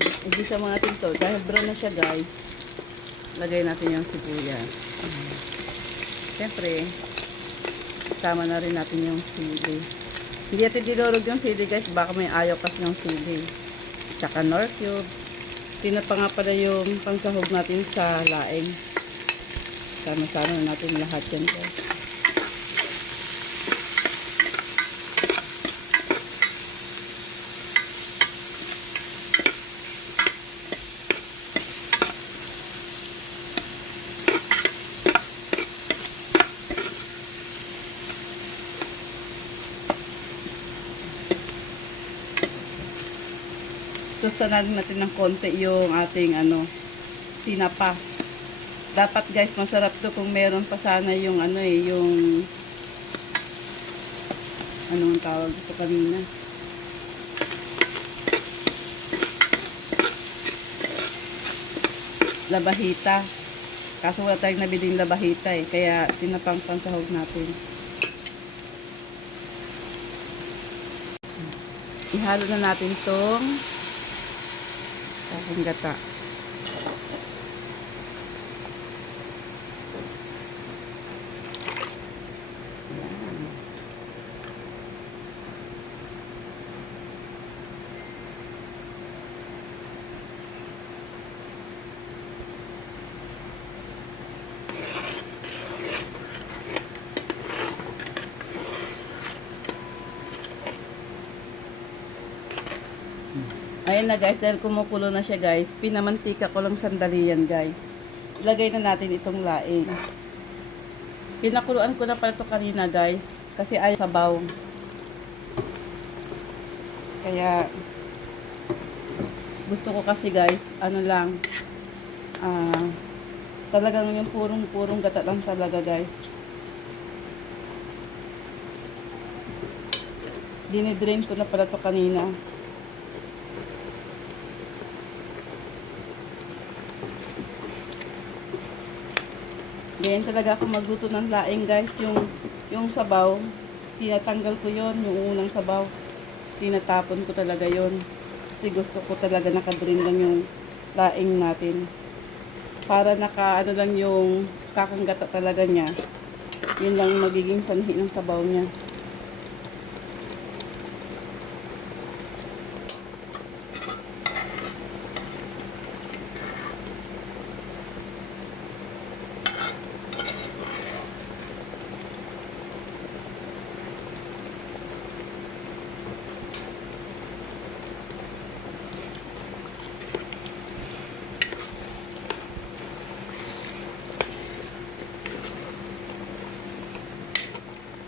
Igisa mo natin to. Dahil brown na siya guys, lagay natin yung sibuyas. Siyempre, sama na rin natin yung sili. Hindi natin dilurog yung sili guys, baka may ayaw kasi ng sili. Tsaka nor cube. Tinapa nga pala yung pangsahog natin sa laing. Sama-sama na natin lahat yan guys. Susunanin natin ng konti yung ating tinapa. Dapat guys, masarap to kung meron pa sana yung yung anong tawag ito kanina. Labahita. Kaso wala tayong nabiling labahita kaya tinapang pansahog natin. Ihalo na natin tong aking gata. Ayan na guys, dahil kumukulo na siya guys, pinamantika ko lang sandali yan guys. Ilagay na natin itong laing. Pinakuluan ko na pala ito kanina guys, kasi ayaw sabaw. Kaya, gusto ko kasi guys, talagang yung purong gata lang talaga guys. Dinidrain ko na pala ito kanina. Ganyan talaga ako magluto ng laing guys. Yung sabaw, tinatanggal ko yon, yung unang sabaw. Tinatapon ko talaga yon. Kasi gusto ko talaga nakadrain lang yung laing natin. Para lang yung kakanggata talaga niya. Yun lang yung magiging sanhi ng sabaw niya.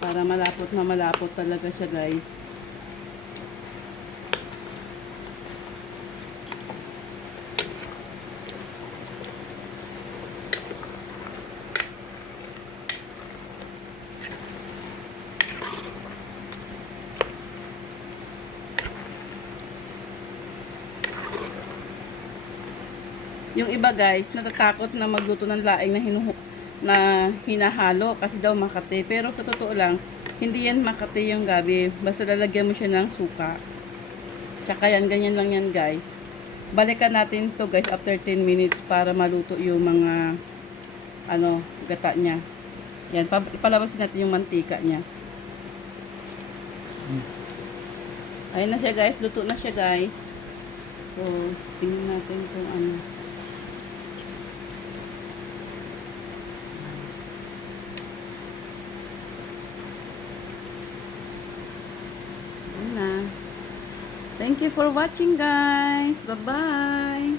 Para malapot na malapot talaga siya guys. Yung iba guys, natatakot na magluto ng laing na hinahalo kasi daw makati. Pero sa totoo lang, hindi yan makati yung gabi. Basta lalagyan mo siya ng suka. Tsaka yan, ganyan lang yan guys. Balikan natin to guys after 10 minutes para maluto yung mga gata niya. Yan, ipalabasin natin yung mantika niya. Ayun na siya guys, luto na siya guys. So, tingnan natin kung ano. Thank you for watching guys. Bye-bye.